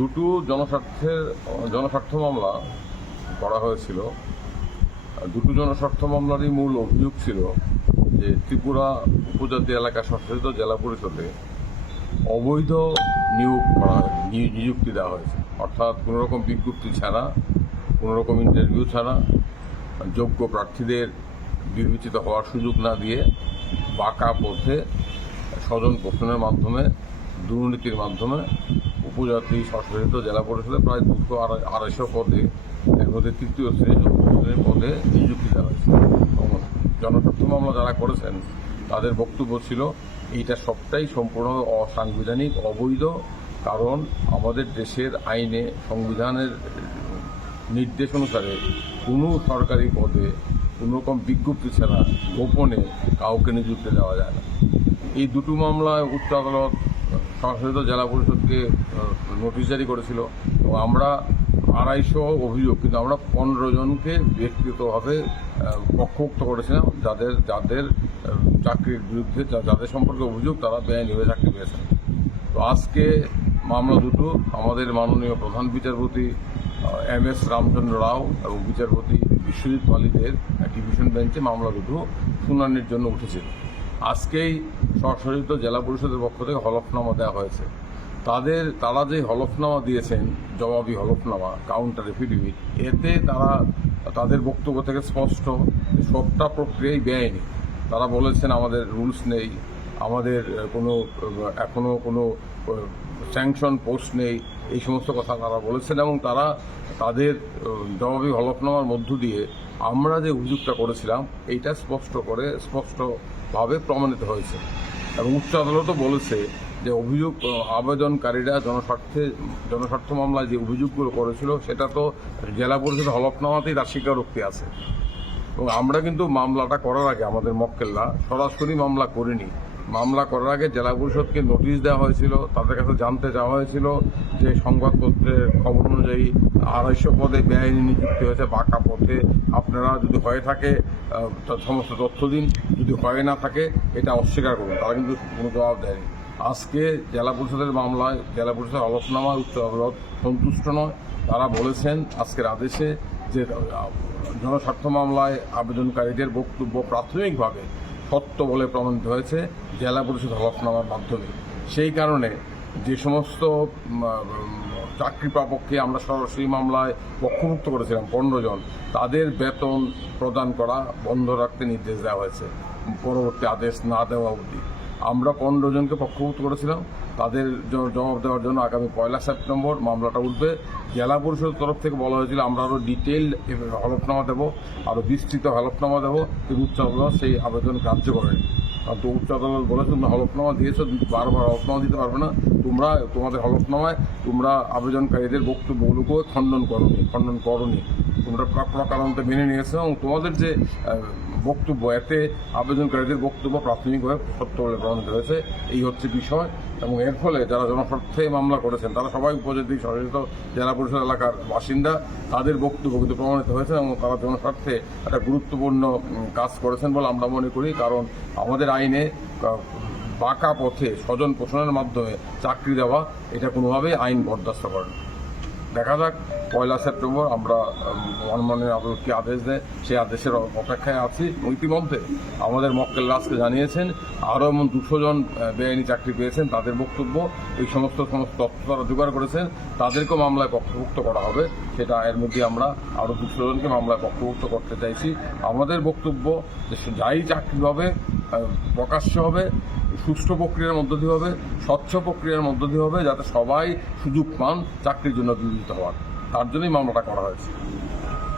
দুটো জনস্বার্থ মামলা করা হয়েছিল। দুটো জনস্বার্থ মামলারই মূল অভিযোগ ছিল যে ত্রিপুরা উপজাতি এলাকা স্বশাসিত জেলা পরিষদে অবৈধ নিযুক্তি দেওয়া হয়েছে, অর্থাৎ কোনো রকম বিজ্ঞপ্তি ছাড়া, কোনো রকম ইন্টারভিউ ছাড়া, যোগ্য প্রার্থীদের বিবেচিত হওয়ার সুযোগ না দিয়ে বাঁকা পথে স্বজন পোষণের মাধ্যমে, দুর্নীতির মাধ্যমে উপজাতি স্বশাসিত জেলা পরিষদে প্রায় 200-250 পদে, এর মধ্যে তৃতীয় শ্রেণীর পদে নিযুক্তি দেওয়া হয়েছে। জনস্বার্থ মামলা যারা করেছেন তাদের বক্তব্য ছিল এইটা সবটাই সম্পূর্ণ অসাংবিধানিক, অবৈধ। কারণ আমাদের দেশের আইনে, সংবিধানের নির্দেশ অনুসারে কোনো সরকারি পদে কোনো রকম বিজ্ঞপ্তি ছাড়া গোপনে কাউকে নিযুক্তি দেওয়া যায় না। এই দুটো মামলায় উচ্চ আদালত স্বশাসিত জেলা পরিষদকে নোটিশ জারি করেছিল এবং আমরা 250 অভিযোগ, কিন্তু আমরা 15 জনকে ব্যক্তিগতভাবে পক্ষভুক্ত করেছিলাম, যাদের চাকরির বিরুদ্ধে, যাদের সম্পর্কে অভিযোগ তারা বেআইনিভাবে চাকরি পেয়েছেন। তো আজকে মামলা দুটো আমাদের মাননীয় প্রধান বিচারপতি MS রামচন্দ্র রাও এবং বিচারপতি বিশ্বজিৎ মালিকের ডিভিশন বেঞ্চে মামলা দুটো শুনানির জন্য উঠেছিল। আজকেই স্বশাসিত জেলা পরিষদের পক্ষ থেকে হলফনামা দেওয়া হয়েছে। তারা যে হলফনামা দিয়েছেন, জবাবি হলফনামা, কাউন্টার এফিডেভিট, এতে তাদের বক্তব্য থেকে স্পষ্ট সবটা প্রক্রিয়াই বেআইনি। তারা বলেছেন আমাদের রুলস নেই, আমাদের এখনো কোনো স্যাংশন পোস্ট নেই, এই সমস্ত কথা তারা বলেছেন এবং তাদের জবাবি হলফনামার মধ্য দিয়ে আমরা যে অভিযোগটা করেছিলাম এইটা স্পষ্টভাবে প্রমাণিত হয়েছে। এবং উচ্চ আদালতও বলেছে যে আবেদনকারীরা জনস্বার্থ মামলায় যে অভিযোগগুলো করেছিল সেটা তো জেলা পরিষদ হলফনামাতেই তার স্বীকারোক্তি আছে। এবং আমরা কিন্তু মামলাটা করার আগে আমাদের মক্কেলরা সরাসরি মামলা করিনি। মামলা করার আগে জেলা পরিষদকে নোটিশ দেওয়া হয়েছিল, তাদের কাছে জানতে চাওয়া হয়েছিল যে সংবাদপত্রের খবর অনুযায়ী 250 পদে বেআইনি নিযুক্তি হয়েছে বাঁকা পথে, আপনারা যদি হয়ে থাকে সমস্ত তথ্য দিন, যদি হয়ে না থাকে এটা অস্বীকার করুন। তারা কিন্তু কোনো জবাব দেয়নি। আজকে জেলা পরিষদের মামলায়, জেলা পরিষদের হলফনামায় উচ্চ আদালত সন্তুষ্ট নয়। তারা বলেছেন আজকের আদেশে যে জনস্বার্থ মামলায় আবেদনকারীদের বক্তব্য প্রাথমিকভাবে সত্য বলে প্রমাণিত হয়েছে জেলা পরিষদ হলফনামার মাধ্যমে। সেই কারণে যে সমস্ত চাকরি প্রাপককে আমরা সরাসরি মামলায় পক্ষভুক্ত করেছিলাম 15 জন, তাদের বেতন প্রদান করা বন্ধ রাখতে নির্দেশ দেওয়া হয়েছে পরবর্তী আদেশ না দেওয়া অবধি। আমরা 15 জনকে পক্ষভুক্ত করেছিলাম, তাদের জবাব দেওয়ার জন্য আগামী 1 সেপ্টেম্বর মামলাটা উঠবে। জেলা পরিষদের তরফ থেকে বলা হয়েছিল আমরা আরও ডিটেইলড হলফনামা দেবো, আরও বিস্তৃত হলফনামা দেবো, কিন্তু উচ্চ আদালত সেই আবেদন গ্রাহ্য করেনি। তো উচ্চ আদালত বলেছে তোমরা হলফনামা দিয়েছো, বারবার হলফনামা দিতে পারবে না, তোমাদের হলফনামায় তোমরা আবেদনকারীদের বক্তব্যগুলোকে খণ্ডন করনি, তোমরা প্রকারান্তে মেনে নিয়েছো এবং তোমাদের যে বক্তব্য, এতে আবেদনকারীদের বক্তব্য প্রাথমিকভাবে সত্য বলে প্রমাণিত হয়েছে। এই হচ্ছে বিষয়। এবং এর ফলে যারা জনস্বার্থে মামলা করেছেন তারা সবাই উপজাতি স্বশাসিত জেলা পরিষদ এলাকার বাসিন্দা, তাদের বক্তব্য কিন্তু প্রমাণিত হয়েছে এবং তারা জনস্বার্থে একটা গুরুত্বপূর্ণ কাজ করেছেন বলে আমরা মনে করি। কারণ আমাদের আইনে বাঁকা পথে স্বজন পোষণের মাধ্যমে চাকরি দেওয়া এটা কোনোভাবেই আইন বরদাস্ত করে না। দেখা যাক 1 সেপ্টেম্বর আমরা মাননীয় আদালত কি আদেশ দেয়, সেই আদেশের অপেক্ষায় আছি। ইতিমধ্যে আমাদের মক্কেলরা আজকে জানিয়েছেন আরও এমন 200 জন বেআইনি চাকরি পেয়েছেন, তাদের বক্তব্য, এই সমস্ত তথ্য তারা জোগাড় করেছেন, তাদেরকেও মামলায় পক্ষভুক্ত করা হবে। সেটা এর মধ্যে আমরা আরও 200 জনকে মামলায় পক্ষভুক্ত করতে চাইছি। আমাদের বক্তব্য যে যাই চাকরি হবে প্রকাশ্য হবে, সুষ্ঠু প্রক্রিয়ার মধ্য দিয়ে হবে, স্বচ্ছ প্রক্রিয়ার মধ্য দিয়ে হবে, যাতে সবাই সুযোগ পান চাকরির জন্য বিবেচিত হওয়ার। তার জন্যই মামলাটা করা হয়েছে।